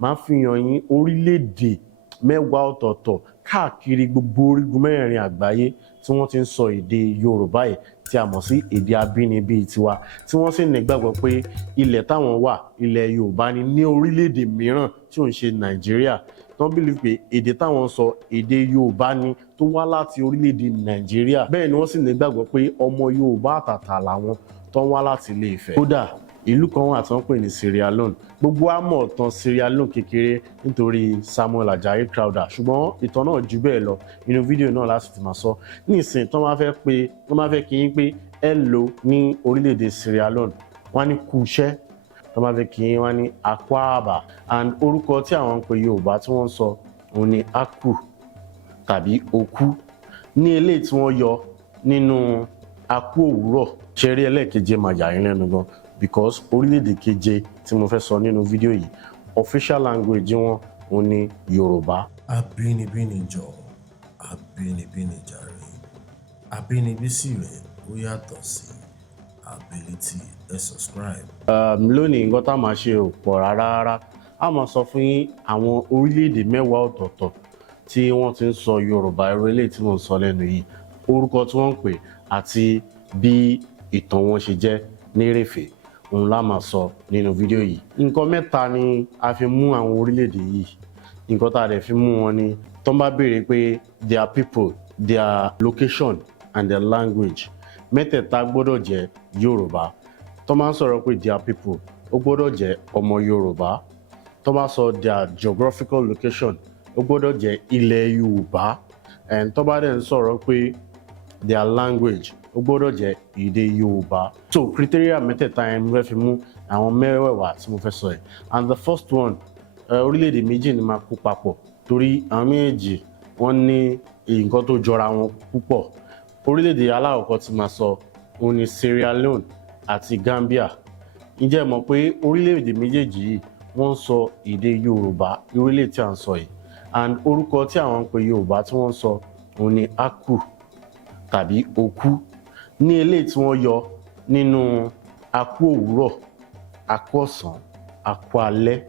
máa fi hàn yín orílẹ̀-èdè mẹ́wàá ọ̀tọ̀ọ̀tọ̀ káàkiri gbogbo orígun mẹ́rin àgbáyé tí wọ́n ti ń sọ èdè Yorùbá yìí tí a mọ̀ sí èdè abínibí tiwa, tí wọ́n sì nígbàgbọ́ pé ilẹ̀ táwọn wà ilẹ̀ Yorùbá ni ní orílẹ̀-èdè mìíràn tí ò ń ṣe Nàìjíríà. Wọ́n believe pé èdè táwọn sọ èdè Yorùbá ni tó wá láti orílẹ̀-èdè Nàìjíríà. Bẹ́ẹ̀ ni wọ́n sì nígbàgbọ́ pé ọmọ Yorùbá àtàtà làwọn tó ń wá láti Ilé Ifẹ̀. Kódà ìlú kan wà tí wọ́n pè ní Sierra Leone. Gbogbo wa mọ̀ ìtàn Sierra Leone kékeré nítorí Samuel Ajayi Crowther, ṣùgbọ́n ìtàn náà jù bẹ́ẹ̀ lọ. Inú fídíò náà láti ti máa sọ. Nísìnyí tó máa fẹ́ kí yín pé hello ní orílẹ̀-èdè Sierra Leone, wọ́n á ní kú iṣẹ́. Tó máa fẹ́ kí yín wọ́n á ní akwaba, and orúkọ tí àwọn ń pè Yorùbá tí wọ́n sọ òun ni aku tàbí oku. Ní eléyìí tí wọ́n yọ nínú akú òwúrọ̀, ṣeré ẹlẹ́ẹ̀keje máa yà yín lẹ́nu gan, because orílẹ̀-èdè keje tí mo fẹ́ sọ nínú fídíò yìí official language wọn òun ni Yorùbá. Abínibí ni jọ, abínibí ni jàre, abínibí sì rẹ̀ ó yàtọ̀ sí ability. Ẹ subscribe. Lónìí nǹkan tá a máa ṣe ò pọ̀ rárá. A máa sọ fún yín àwọn orílẹ̀-èdè mẹ́wàá ọ̀tọ̀ọ̀tọ̀ tí wọ́n ti ń sọ Yorùbá, irú eléyìí tí mo ń sọ lẹ́nu yìí, orúkọ tí wọ́n ń pè àti bí ìtàn wọn ṣe jẹ́ nírèfè. Òun la máa sọ nínú fídíò yìí. Nǹkan mẹ́ta ni a fi mú àwọn orílẹ̀-èdè yìí. Nǹkan tá a dẹ̀ fi mú wọn ni tó bá béèrè pé their people, their location and their language. Mẹ́tẹ̀ẹ̀ta gbọ́dọ̀ jẹ́ Yorùbá. Tó máa ń sọ̀rọ̀ pé their people, ó gbọ́dọ̀ jẹ́ ọmọ Yorùbá. Tó bá sọ their geographical location, ó gbọ́dọ̀ jẹ́ ilẹ̀ Yorùbá. And tó bá dẹ̀ ń sọ̀rọ̀ pé their language, ó gbọ́dọ̀ jẹ́ èdè Yorùbá. So criteria mẹ́tẹ̀ẹ̀ta yẹn mo fẹ́ fi mú àwọn mẹ́wẹ̀ẹ̀wá tí mo fẹ́ sọ ẹ̀. And the first one, orílẹ̀-èdè méjì ni máa kó papọ̀ torí àwọn méjèèjì wọ́n ní nǹkan tó jọra wọn púpọ̀. Orílẹ̀-èdè alákọ̀ọ́kọ́ tí máa sọ òun ni Sierra Leone àti Gambia. Ǹjẹ́ mọ̀ pé orílẹ̀-èdè méjèèjì yìí wọ́n ń sọ èdè Yorùbá, orílẹ̀ tí à ń sọ yìí. And orúkọ tí àwọn ń pè Yorùbá tí wọ́n ń sọ òun ni aku tàbí oku. Ní eléyìí tí wọ́n yọ nínú akú òwúrọ̀, akú ọ̀sán, akú alẹ́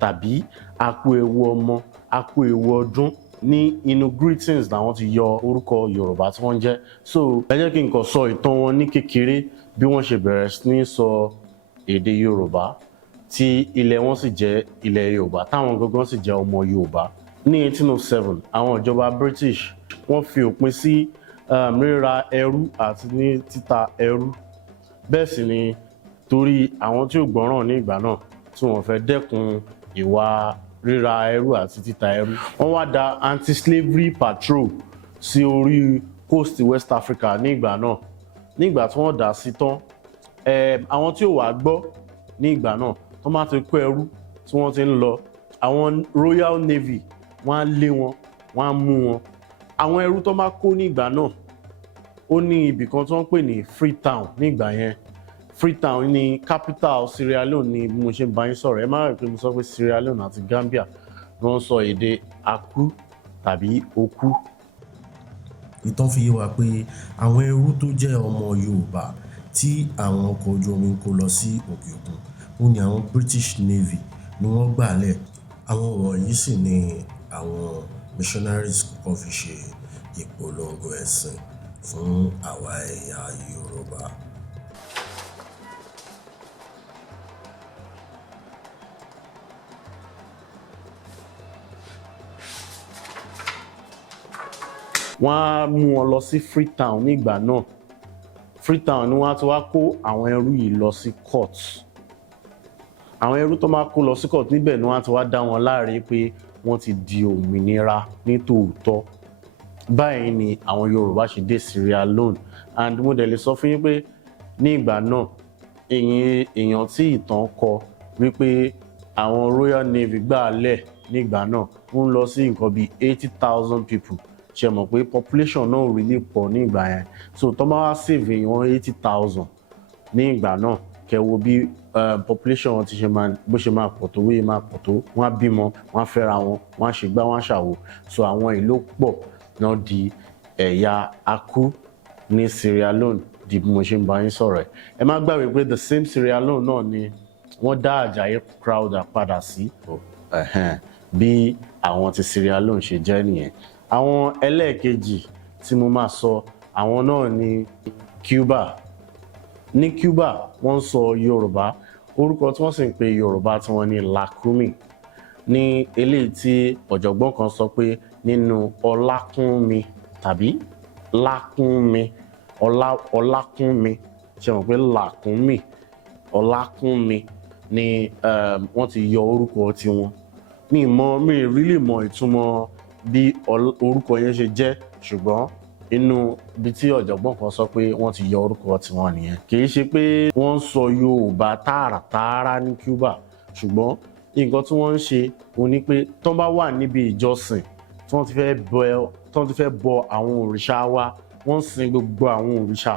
tàbí akú ewu ọmọ, akú ewu ọdún. Ní inú greetings làwọn ti yọ orúkọ Yorùbá tí wọ́n jẹ́. So ẹ jẹ́ kí n kàn sọ ìtàn wọn ní kékeré bí wọ́n ṣe bẹ̀rẹ̀ sí ní sọ èdè Yorùbá tí ilẹ̀ wọn sì jẹ́ ilẹ̀ Yorùbá táwọn gangan sì jẹ́ ọmọ Yorùbá. Ní 1807 àwọn ìjọba British wọ́n fi òpin sí ríra ẹrú àti ní títa ẹrú. Bẹ́ẹ̀ sì ni torí àwọn tí ò gbọ́ràn ní ìgbà náà tí wọ́n fẹ́ dẹ́kun ìwà ríra ẹrú àti títa ẹrú, wọ́n wá da anti-slavery patrol sí orí coast West Africa ní ìgbà náà. Nígbà tí wọ́n dà sí tán, àwọn tí ò wá gbọ́ ní ìgbà náà tó máa ti kó ẹrú tí wọ́n ti ń lọ, àwọn Royal Navy wọ́n á lé wọn, wọ́n á mú wọn. Àwọn ẹrú tó máa kó ní ìgbà náà ó ní ibì kan tí wọ́n pè ní Freetown ní ìgbà yẹn. Freetown ní capital Sierra Leone ni mo ṣe bá yín sọ̀rọ̀. Ẹ má rò pé mo sọ pé Sierra Leone àti Gambia ni wọ́n sọ èdè aku tàbí oku. Ìtàn fi yé wa pé àwọn ẹrú tó jẹ́ ọmọ Yorùbá tí àwọn ọkọ̀ ojú omi kó lọ sí òkè òkun, ó ní àwọn British Navy ni wọ́n gbà lẹ̀. Àwọn wọ̀nyí sì ni àwọn missionaries kọ́kọ́ fi ṣe ìpolongo ẹ̀sìn fún àwa ẹ̀yà Yorùbá. Wọ́n á mú wọn lọ sí Freetown nígbà náà. Freetown ni wọ́n á ti wá kó àwọn ẹrú yìí lọ sí court. Àwọn ẹrú tó máa kó lọ sí court níbẹ̀ ni wọ́n á ti wá dá wọn láre pé wọ́n ti di òmìnira ní tòótọ́. Báyìí ni àwọn Yorùbá ṣe dé Sierra Leone. And mo dẹ̀ lè sọ fún yín pé ní ìgbà náà èèyàn tí ìtàn kọ wípé àwọn Royal Navy gbà lẹ̀ nígbà náà ń lọ sí nǹkan bíi 80,000 people. Ṣé mọ̀ pé population náà really pọ̀ ní ìgbà yẹn. So tó máa wá save èèyàn 80,000 ní ìgbà náà, kẹ́ wo bí population wọn ti ṣe máa bó ṣe máa pọ̀ tó, wíyé máa pọ̀ tó. Wọ́n á bímọ, wọ́n á fẹ́ra wọn, wọ́n á ṣègbà, wọ́n á ṣàwo. So àwọn ìlú pọ̀ náà di ẹ̀yà aku ní Sierra Leone di bí mo ṣe ń bá yín sọ̀rọ̀ ẹ̀. Ẹ má gbàgbé pé the same Sierra Leone náà ni wọ́n dá Ajayi Crowther padà sí. bí àwọn ti Sierra Leone ṣe jẹ́ nìyẹn. Àwọn ẹlẹ́ẹ̀kejì tí mo máa sọ àwọn náà ní Cuba. Ní Cuba wọ́n sọ Yorùbá, orúkọ tí wọ́n sì ń pe Yorùbá tí wọ́n ní Lukumi. Ní eléyìí tí ọ̀jọ̀gbọ́n kan sọ pé nínú Ọlákúnmi tàbí Lákúnmi, Ọlákúnmi, ṣe mọ̀ pé Lukumi, Ọlákúnmi ni wọ́n ti yọ orúkọ tiwọn. Mi really mọ ìtumọ̀ bí orúkọ yẹn ṣe jẹ́, ṣùgbọ́n inú ibi tí ọ̀jọ̀gbọ́n kan sọ pé wọ́n ti yọ orúkọ tiwọn nìyẹn. Kì í ṣe pé wọ́n ń sọ Yorùbá tààràtààrà ní Cuba, ṣùgbọ́n nǹkan tí wọ́n ń ṣe òun ni pé tó bá wà níbi ìjọsìn tí wọ́n ti fẹ́ bọ àwọn òrìṣà wa, wọ́n ń sin gbogbo àwọn òrìṣà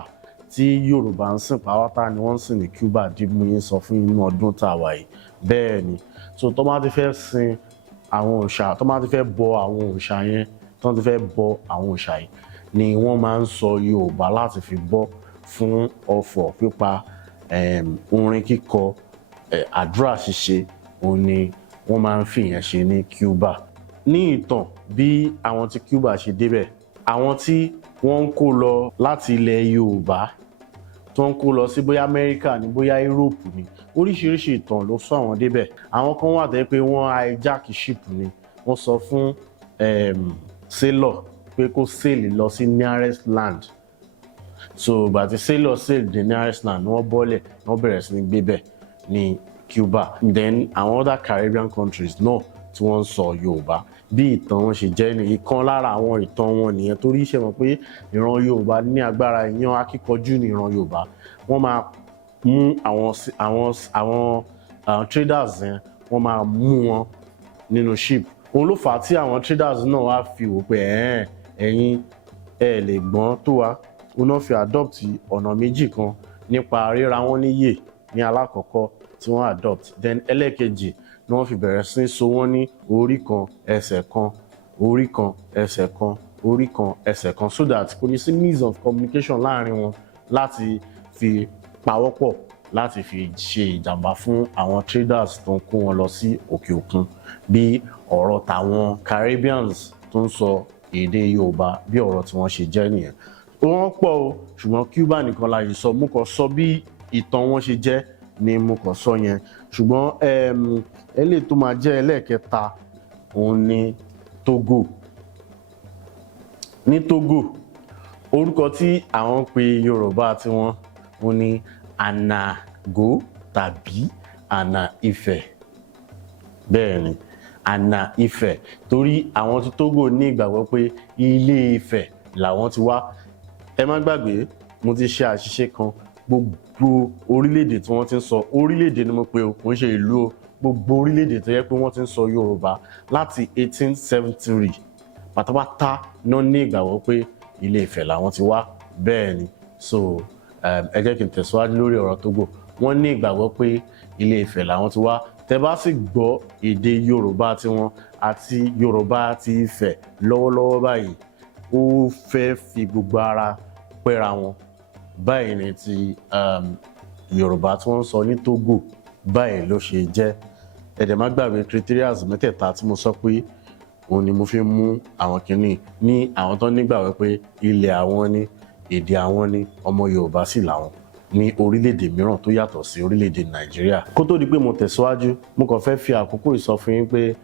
tí Yorùbá ń sìn pàápàá ni wọ́n ń sìn ní Cuba, di mú yín sọ fún inú ọdún tá a wà yìí. Bẹ́ẹ̀ ni, so tó bá ti fẹ́ sin àwọn òrìṣà, tó bá ti fẹ́ bọ àwọn òrìṣà yẹn, tó ti fẹ́ bọ àwọn òrìṣà yìí ni wọ́n máa ń sọ Yorùbá láti fi bọ́ fún ọ̀fọ̀ pípa, orin kíkọ, àdúrà ṣíṣe, òun ni wọ́n máa ń fi ìyẹn ṣe ní Cuba. Ní ìtàn bí àwọn tí Cuba ṣe débẹ̀, àwọn tí wọ́n ń kó lọ láti ilẹ̀ Yorùbá tó ń kó lọ sí bóyá Amẹ́ríkà ní bóyá Europe ní, oríṣiríṣi ìtàn ló sọ àwọn débẹ̀. Àwọn kan wà tẹ́ pé wọ́n hijack ship ni, wọ́n sọ fún sailor pé kó sail lọ sí nearest land. So ìgbà tí sailor sail the nearest land, wọ́n bọ́lẹ̀, wọ́n bẹ̀rẹ̀ sí ní gbébẹ̀ ní Cuba. Then àwọn other Caribbean countries náà tí wọ́n ń sọ Yorùbá, bí ìtàn wọn ṣe jẹ́ ní ìkan lára àwọn ìtàn wọn nìyẹn. Torí ṣe mọ̀ pé ìran Yorùbá ní agbára, ìyan akíkanjú ní ìran Yorùbá. Wọ́n máa mú àwọn traders yẹn, wọ́n máa mú wọn nínú ship. Òun ló fà á tí àwọn traders náà wá fi wò pé ẹ̀yin ẹ lè gbọ́n tó wa. Òun náà fi adopt ọ̀nà méjì kan nípa ríra wọn níyè ní alákọ̀ọ́kọ́ tí wọ́n adopt, then ẹlẹ́ẹ̀kejì ni wọ́n fi bẹ̀rẹ̀ sí so wọ́n ní orí kan ẹsẹ̀ kan, orí kan ẹsẹ̀ kan, orí kan ẹsẹ̀ kan, so that kò ní sí means of communication láàrin wọn láti fi pawọ́pọ̀ láti fi ṣe ìjàmbá fún àwọn traders tó ń kó wọn lọ sí òkè òkun. Bí ọ̀rọ̀ tàwọn Caribbeans tó ń sọ èdè Yorùbá, bí ọ̀rọ̀ tí wọ́n ṣe jẹ́ nìyẹn. Wọ́n pọ̀ o, ṣùgbọ́n Cuba nìkan la yìí sọ. Mo kàn sọ bí ìtàn wọn ṣe jẹ́ ni mo kàn sọ yẹn. Ṣùgbọ́n eléyìí tó máa jẹ́ ẹlẹ́ẹ̀kẹta òun ni Togo. Ní Togo, orúkọ tí àwọn ń pe Yorùbá tiwọn òun ni Anago tàbí Ana-Ife. Bẹ́ẹ̀ ni, Ana-Ife, torí àwọn tí Togo ní ìgbàgbọ́ pé Ilé Ifẹ̀ làwọn ti wá. Ẹ má gbàgbé, mo ti ṣe àṣìṣe kan. Gbogbo orílẹ̀-èdè tí wọ́n ti ń sọ, orílẹ̀-èdè ni mo pe o, kò ń ṣe ìlú o, gbogbo orílẹ̀-èdè tó yẹ pé wọ́n ti ń sọ Yorùbá láti 18th century pátápátá náà ní ìgbàgbọ́ pé Ilé Ifẹ̀ làwọn ti wá. Bẹ́ẹ̀ ni, so ẹ jẹ́ kí n tẹ̀síwájú lórí ọ̀rọ̀ Togo. Wọ́n ní ìgbàgbọ́ pé Ilé Ifẹ̀ làwọn ti wá. Tẹ́ bá sì gbọ́ èdè Yorùbá tiwọn àti Yorùbá ti Ifẹ̀ lọ́wọ́lọ́wọ́ báyìí, ó fẹ́ fi gbogbo ara pẹ́ra wọn. Báyìí ni ti Yorùbá tí wọ́n ń sọ ní Togo, báyìí ló ṣe jẹ́. Ẹ dẹ̀ má gbàgbé criteria mẹ́tẹ̀ẹ̀ta tí mo sọ pé òun ni mo fi mú àwọn kìíní ní àwọn tó nígbàgbọ́ pé ilẹ̀ àwọn ni, èdè àwọn ni, ọmọ Yorùbá sì làwọn ní orílẹ̀-èdè mìíràn tó yàtọ̀ sí orílẹ̀-èdè Nàìjíríà. Kó tó di pé mo tẹ̀síwájú, mo kàn fẹ́ fi àkókò ìsọfún yín pé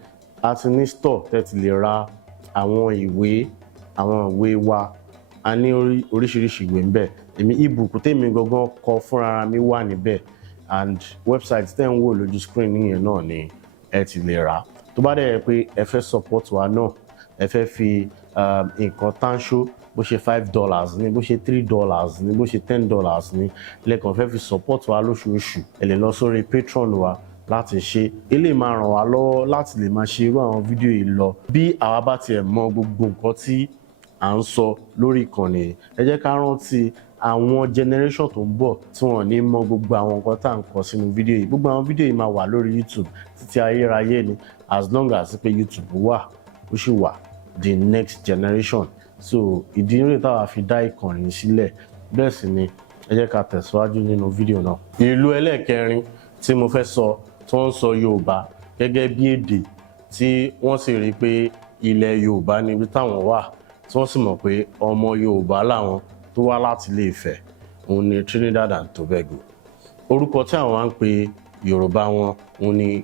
a ti ní store tẹ́ ti lè ra àwọn ìwé wa. A ní oríṣiríṣi ìwé ńbẹ̀. Èmi ebook tèmi gangan kọ fúnra mi wà níbẹ̀, and website tẹ́ ń wò lójú screen yẹn náà ni ẹ ti lè rà. Tó bá dẹ̀ yẹ pé ẹ fẹ́ support wa náà, ẹ fẹ́ fi nǹkan tánṣó, bó ṣe $5 ní, bó ṣe $3 ní, bó ṣe $10 ní, lẹ́kàn fẹ́ fi support wa lóṣooṣù, ẹ lè lọ sórí Patreon wa láti ṣe. Eléyìí máa ràn wá lọ́wọ́ láti lè máa ṣe irú àwọn fídíò yìí lọ. Bí àwa bá tiẹ̀ mọ gbogbo nǹkan tí à ń sọ lórí ìkànnì, ẹ jẹ́ ká rántí àwọn generation tó ń bọ̀ tí wọ́n ní mọ gbogbo àwọn nǹkan tá à ń kọ sínú fídíò yìí. Gbogbo àwọn fídíò yìí máa wà lórí YouTube títí ayérayé ni, as long as pé YouTube wà, ó sì wà the next generation. So ìdí rèé táwa fi dá ìkànnì sílẹ̀. Bẹ́ẹ̀ sì ni, ẹ jẹ́ ká tẹ̀síwájú nínú fídíò náà. Ìlú ẹlẹ́ẹ̀kẹrin tí mo fẹ́ sọ tí wọ́n ń sọ Yorùbá gẹ́gẹ́ bí èdè tí wọ́n sì rí pé ilẹ̀ Yorùbá níbi táwọn wà tí wọ́n sì mọ̀ pé ọmọ Yorùbá làwọn tó wá láti ilé Ifẹ̀ òun ni Trinidad and Tobago. Orúkọ tí àwọn máa ń pe Yorùbá wọn òun ni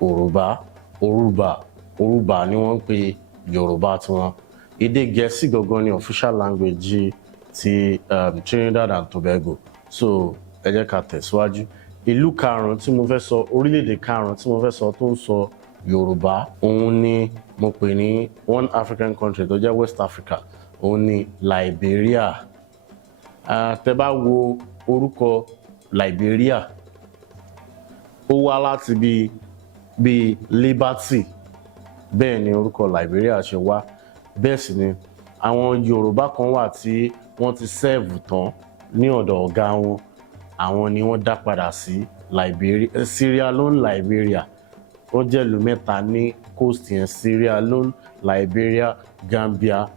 Oruba, Oruba ni wọ́n ń pe Yorùbá tiwọn. Èdè Gẹ̀ẹ́sì gangan ni official language ti Trinidad and Tobago. So ẹ jẹ́ ká tẹ̀síwájú. Ìlú karùn-ún tí mo fẹ́ sọ, orílẹ̀-èdè karùn-ún tí mo fẹ́ sọ tó ń sọ Yorùbá òun ni mo pè ní one African country tó jẹ́ West Africa, òun ni Liberia. Tẹ́ bá wo orúkọ Liberia, ó wá láti bí liberty, bẹ́ẹ̀ ni orúkọ Liberia ṣe wá. Bẹ́ẹ̀ sì ni àwọn Yorùbá kan wà tí wọ́n ti serve tán ní ọ̀dọ̀ ọ̀gá wọn, àwọn ni wọ́n dá padà sí Liberia, Sierra Leone, Liberia. Wọ́n jẹ́ ìlú mẹ́ta ní coast yẹn, Sierra Leone, Liberia, Gambia.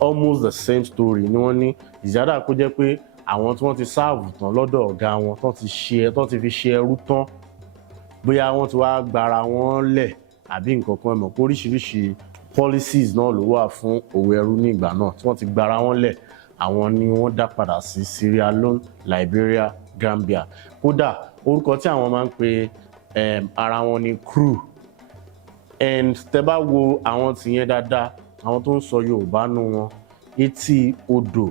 Almost the same story ni wọ́n ní. Ìjádà kó jẹ́ pé àwọn tí wọ́n ti serve tán lọ́dọ̀ ọ̀gá wọn, tán ti fi ṣe ẹrú tán, bóyá wọ́n ti wá gbara wọn lẹ̀ àbí nǹkan kan, mọ̀ pé oríṣiríṣi policies náà ló wà fún òwò ẹrú ní ìgbà náà, tí wọ́n ti gbara wọn lẹ̀, àwọn ni wọ́n dá padà sí Sierra Leone, Liberia, Gambia. Kódà orúkọ tí àwọn máa ń pe ara wọn ni crew. And tẹ́ bá wo àwọn tìyẹn dáadáa, àwọn tó ń sọ Yorùbá nú wọn, etí odò,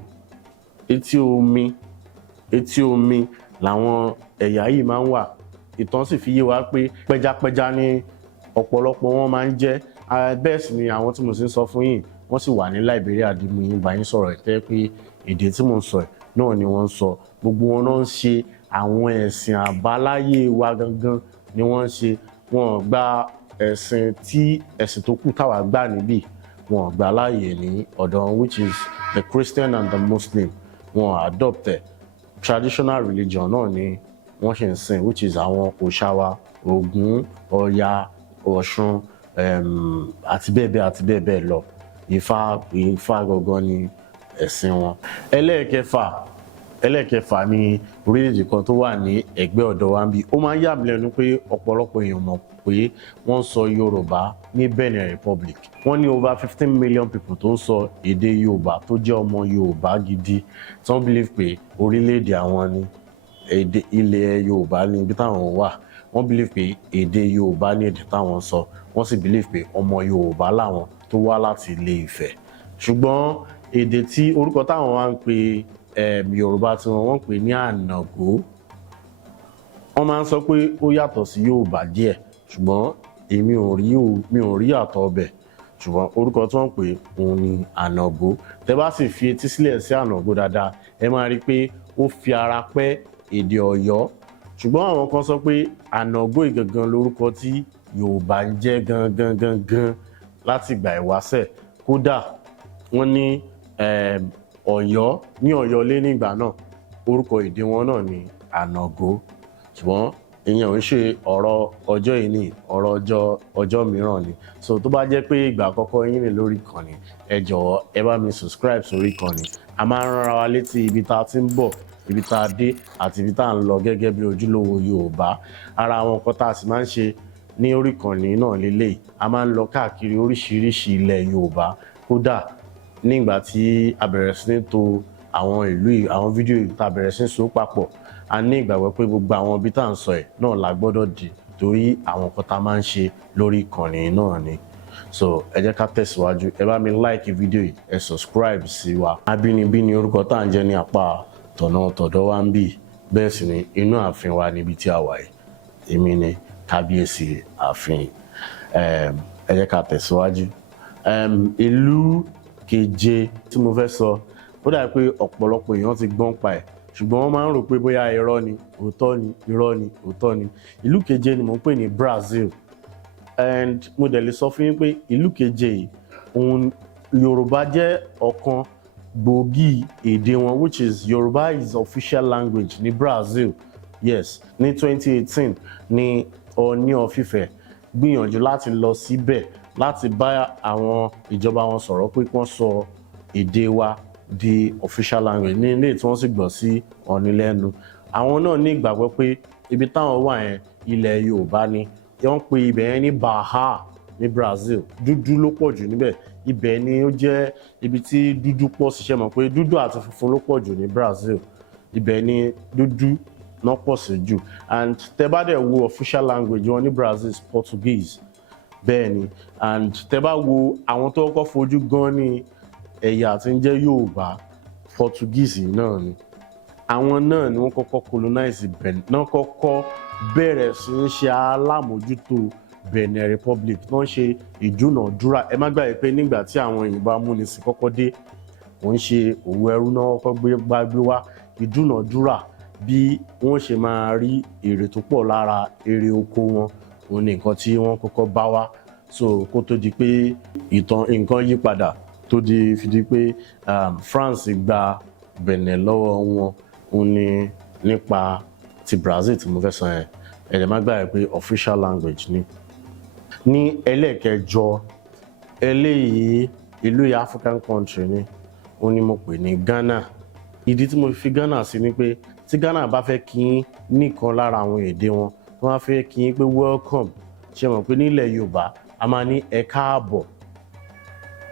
etí omi làwọn ẹ̀yà yìí máa ń wà. Ìtàn sì fi yé wa pé pẹjapẹja ni ọ̀pọ̀lọpọ̀ wọn máa ń jẹ́. Bẹ́ẹ̀ sì ni àwọn tí mo sì ń sọ fún yín, wọ́n sì wà ní Liberia di mo yín bá yín sọ̀rọ̀ ẹ̀ tẹ́ pé èdè tí mo ń sọ náà ni wọ́n ń sọ. Gbogbo wọn náà ń ṣe àwọn ẹ̀sìn àbáláyé wa gangan ni wọ́n ń ṣe. Wọn gba ẹ̀sìn tó kù táwa gbà níbí, wọn gbà láàyè ní ọ̀dọ̀, which is the Christian and the Muslim. Wọn adopt traditional religion náà ni wọ́n ṣe ń sìn, which is àwọn òòṣà wa, Ògún, Ọya, Ọ̀ṣun, àti bẹ́ẹ̀ bẹ́ẹ̀ lọ. Ifá gangan ni ẹ̀sìn wọn. Ẹlẹ́ẹ̀kẹfà ni orílẹ̀-èdè kan tó wà ní ẹ̀gbẹ́ ọ̀dọ̀ wa ń bí. Ó máa ń yà mí lẹ́nu pé ọ̀pọ̀lọpọ̀ èèyàn mọ̀ pé wọ́n sọ Yorùbá ní Benin Republic. Wọ́n ní over 15 million people tó ń sọ èdè Yorùbá tó jẹ́ ọmọ Yorùbá gidi, tí wọ́n believe pé orílẹ̀-èdè àwọn ni, èdè ilẹ̀ Yorùbá ní ibi táwọn wà. Wọ́n believe pé èdè Yorùbá ní èdè táwọn sọ. Wọ́n sì believe pé ọmọ Yorùbá làwọn tó wá láti ilé Ifẹ̀. Ṣùgbọ́n èdè tí orúkọ táwọn wá ń pe Yorùbá tí wọ́n pè ní Anago, wọ́n máa ń sọ pé ó yàtọ̀ sí Yorùbá díẹ̀, ṣùgbọ́n èmi ò rí àtọ̀ ọbẹ̀. Ṣùgbọ́n orúkọ tí wọ́n pè òun ni Anago. Tẹ́ bá sì fi etí sílẹ̀ sí Anago dáadáa, ẹ máa rí pé ó fi ara pẹ́ èdè Ọ̀yọ́. Ṣùgbọ́n àwọn kan sọ pé Anago gangan lórúkọ tí Yorùbá ń jẹ́ gangan láti ìgbà ìwáṣẹ̀. Kódà wọ́n ní Ọ̀yọ́ ní Ọ̀yọ́lé nígbà náà, orúkọ èdè wọn náà ni Anago. Ṣùgbọ́n ìyẹn ò ń ṣe ọ̀rọ̀ ọjọ́ ìní, ọ̀rọ̀ ọjọ́ mìíràn ni. So tó bá jẹ́ pé ìgbà àkọ́kọ́ yín rè lórí ìkànnì, ẹ jọ̀wọ́ ẹ bá mi subscribe sórí ìkànnì. A máa ń rán ara wa létí ibi tá a ti ń bọ̀, ibi tá a dé àti ibi tá a ń lọ gẹ́gẹ́ bí ojúlówó Yorùbá. Ara àwọn nǹkan tá a sì máa ń ṣe ní orí ìkànnì náà lélẹ̀. A máa ń lọ káàkiri oríṣiríṣi ilẹ̀ Yorùbá. Kódà nígbà tí a bẹ̀rẹ̀ sí ní tò àwọn ìlú yìí, àwọn fídíò yìí tá a bẹ̀rẹ̀ sí ní so papọ̀, a ní ìgbàgbọ́ pé gbogbo àwọn ibi tá à ń sọ ẹ̀ náà la gbọ́dọ̀ dì, torí àwọn nǹkan tá a máa ń ṣe lórí ìkànnì náà ni. So ẹ jẹ́ ká tẹ̀síwájú. Ẹ bá mi like fídíò yìí, ẹ subscribe sí wa. Abínibí ni orúkọ tá à ń jẹ́ ní apá tọ̀dọ̀ wa ń bì. Bẹ́ẹ̀ sì ni inú ààfin wa níbi tí a wà yìí. Èmi ni kábíyèsí ààfin. Ẹ jẹ́ ká tẹ̀síwájú. Ìlú keje tí mo fẹ́ sọ, ó dàbí pé ọ̀pọ̀lọpọ̀ èèyàn ti gbọ́n pa ẹ̀, ṣùgbọ́n wọ́n máa ń rò pé bóyá irọ́ ni, òótọ́ ni, irọ́ ni, òótọ́ ni. Ìlú keje ni mò ń pè ní Brazil. And mo dẹ̀ lè sọ fún yín pé ìlú keje yìí, òun Yorùbá jẹ́ ọ̀kan gbòógì èdè wọn, which is Yorùbá is official language ní Brazil. Yes, ní 2018 ni Ọọ̀ni of Ifẹ̀ gbìyànjú láti lọ síbẹ̀ láti bá àwọn ìjọba wọn sọ̀rọ̀ pé kí wọ́n sọ èdè wa di official language ní ilé tí wọ́n sì gbọ́ sí Ọọ̀ni lẹ́nu. Àwọn náà ní ìgbàgbọ́ pé ibi táwọn wà yẹn ilẹ̀ Yorùbá ni. Wọ́n pe ibẹ̀ yẹn ní ní Brazil, dúdú ló pọ̀ jù níbẹ̀. Ibẹ̀ ni ó jẹ́ ibi tí dúdú pọ̀ sí. Ṣé mọ̀ pé dúdú àti funfun ló pọ̀ jù ní Brazil. Ibẹ̀ ni dúdú náà pọ̀ sí jù. And tẹ́ bá dẹ̀ wo official language wọn ní Brazil is Portuguese. Bẹ́ẹ̀ ni, and tẹ́ bá wo àwọn tó kọ́kọ́ fojú gan ní ẹ̀yà tí ń jẹ́ Yorùbá, Portuguese náà ni. Àwọn náà ni wọ́n kọ́kọ́ colonize Benin, náà kọ́kọ́ bẹ̀rẹ̀ sí ń ṣe alámòjútó Benin Republic, wọ́n ṣe ìdúnàdúrà. Ẹ má gbàgbé pé nígbà tí àwọn òyìnbó amúnisìn kọ́kọ́ dé, wọ́n ṣe òwò ẹrú náà kọ́kọ́ gbé wá, ìdúnàdúrà bí wọ́n ṣe máa rí èrè tó pọ̀ lára èrè oko wọn, òun ni nǹkan tí wọ́n kọ́kọ́ bá wá. So kó tó di pé nǹkan yí padà tó fi di pé France gba Benin lọ́wọ́ wọn, òun ni nípa ti Brazil tí mo fẹ́ sọ yẹn. Ẹ lè má gbàgbé pé official language ni. Ní ẹlẹ́ẹ̀kẹjọ, eléyìí ìlú African country ni, òun ni mo pè ní Ghana. Ìdí tí mo fi Ghana sí ni pé tí Ghana bá fẹ́ kí yín nìkan lára àwọn èdè wọn, wọ́n á fẹ́ kí yín pé welcome. Ṣé mọ̀ pé nílẹ̀ Yorùbá a máa ní ẹ káàbọ̀.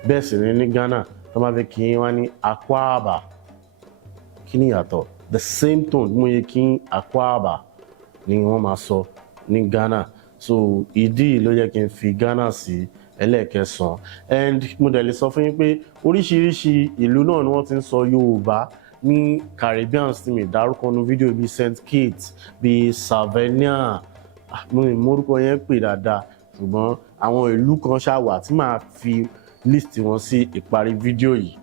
Bẹ́ẹ̀ sì ni ní Ghana tó máa fẹ́ kí yín wá ní akwaba. Kí ni ìyàtọ̀? The same tone mo yẹ kí akwaba ni wọ́n máa sọ ní Ghana. So ìdí ló yẹ kí n fi Ghana sí ẹlẹ́ẹ̀kẹsàn. And mo dẹ̀ lè sọ fún yín pé oríṣiríṣi ìlú náà ni wọ́n ti ń sọ Yorùbá ní Caribbean tí mi dárúkọ nínú fídíò bíi St. Kitts, bíi Sardinia, mo orúkọ yẹn pè dáadáa, ṣùgbọ́n àwọn ìlú kan ṣàwà tí màá fi list wọn sí ìparí fídíò yìí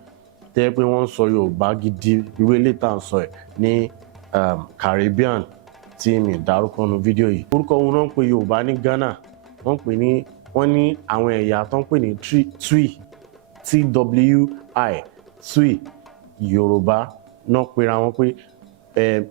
tẹ́ pé wọ́n ń sọ Yorùbá gidi irú eléyìí tá à ń sọ ẹ̀ ní Caribbean tí mi dárúkọ nínú fídíò yìí. Orúkọ wọn náà ń pè Yorùbá ní Ghana, wọ́n ní àwọn ẹ̀yà tó ń pè ní Twi, Twi, Yorùbá náà pera wọn pé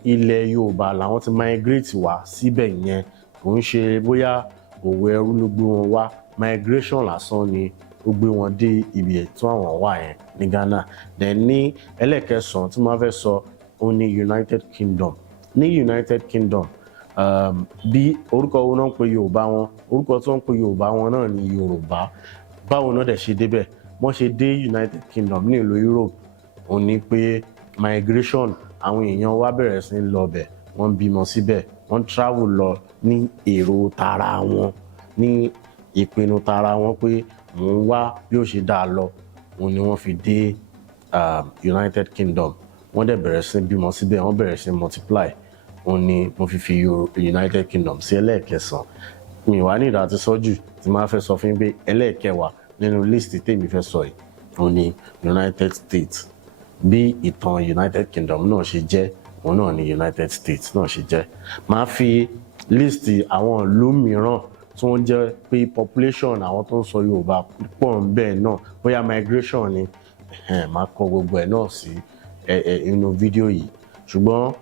ilẹ̀ Yorùbá làwọn ti migrate wá síbẹ̀ yẹn. Kò ń ṣe bóyá òwò ẹrú ló gbé wọn wá, migration lásán ni ó gbé wọn dé ibi tí àwọn wà yẹn ní Ghana. Then ní ẹlẹ́ẹ̀kẹsàn tí mo fẹ́ sọ, òun ni United Kingdom. Ní United Kingdom, bí orúkọ wọn náà ń pe Yorùbá wọn, orúkọ tí wọ́n ń pe Yorùbá wọn náà ni Yorùbá. Báwo náà dẹ̀ ṣe débẹ̀? Wọ́n ṣe dé United Kingdom ní ìlú Europe, òun ni pé migration, àwọn èèyàn wá bẹ̀rẹ̀ sí ń lọ bẹ̀, wọ́n bímọ síbẹ̀, wọ́n travel lọ ní èrò tara wọn, ní ìpinnu tara wọn pé mò ń wá bí ó ṣe dáa lọ, òun ni wọ́n fi dé United Kingdom. Wọ́n dẹ̀ bẹ̀rẹ̀ sí bímọ síbẹ̀, wọ́n bẹ̀rẹ̀ sí multiply, òun ni mo fi United Kingdom sí ẹlẹ́ẹ̀kẹsàn. Mi wá ní ìdá àti sọ́jù tí máa fẹ́ sọ fún yín pé ẹlẹ́ẹ̀kẹwàá nínú list tèmi fẹ́ sọ yìí, òun ni United States. Bí ìtàn United Kingdom náà ṣe jẹ́, òun náà ni United States náà ṣe jẹ́. Máa fi list àwọn ìlú mìíràn tí wọ́n jẹ́ pé population àwọn tó ń sọ Yorùbá pọ̀ ń bẹ́ẹ̀ náà, bóyá migration ni, máa kọ gbogbo ẹ̀ náà sí inú fídíò yìí. Ṣùgbọ́n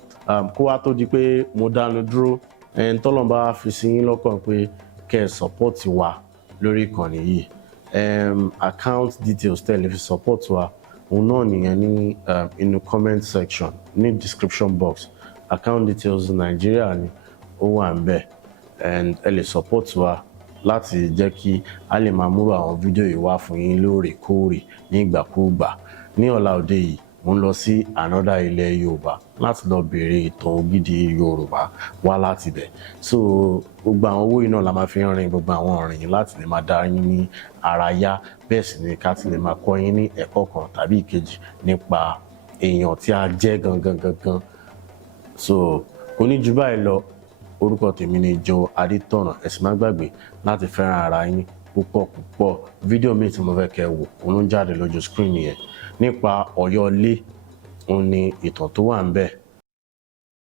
kó wá tó di pé mo dánu dúró, tọ́lọ́run bá fi sí yín lọ́kàn pé kẹ́ ẹ support wa lórí ìkànnì yìí, account details tẹ́lẹ̀ fi support wa, òun náà nìyẹn ní inú comment section ní description box. Account details Nigeria ni ó wà ń bẹ̀, and ẹ lè support wa láti jẹ́ kí a lè máa múrò àwọn fídíò yìí wá fún yín lóòrèkóòrè ní ìgbàkúùgbà. Ní ọ̀la òde yìí mo ń lọ sí another ilẹ̀ Yorùbá láti lọ bèèrè ìtàn ògidì Yorùbá wá láti bẹ̀. So gbogbo àwọn owó yìí náà la máa fi ń rin gbogbo àwọn ọ̀rìn yìí láti lè máa dá yín ní ara yá, bẹ́ẹ̀ sì ni ká ti lè máa kọ́ yín ní ẹ̀kọ́ kan tàbí ìkejì nípa èèyàn tí a jẹ́ gangan. So kò ní jù báyìí lọ. Orúkọ tèmi ni Joe Adétọ̀nà. Ẹ sì má gbàgbé láti fẹ́ràn ara yín púpọ̀. Fídíò míì tí mo fẹ́ kẹ́ wò, òun ń jáde lójú screen yẹn nípa Ọ̀yọ́ ilé, òun ni ìtàn tó wà ń bẹ̀.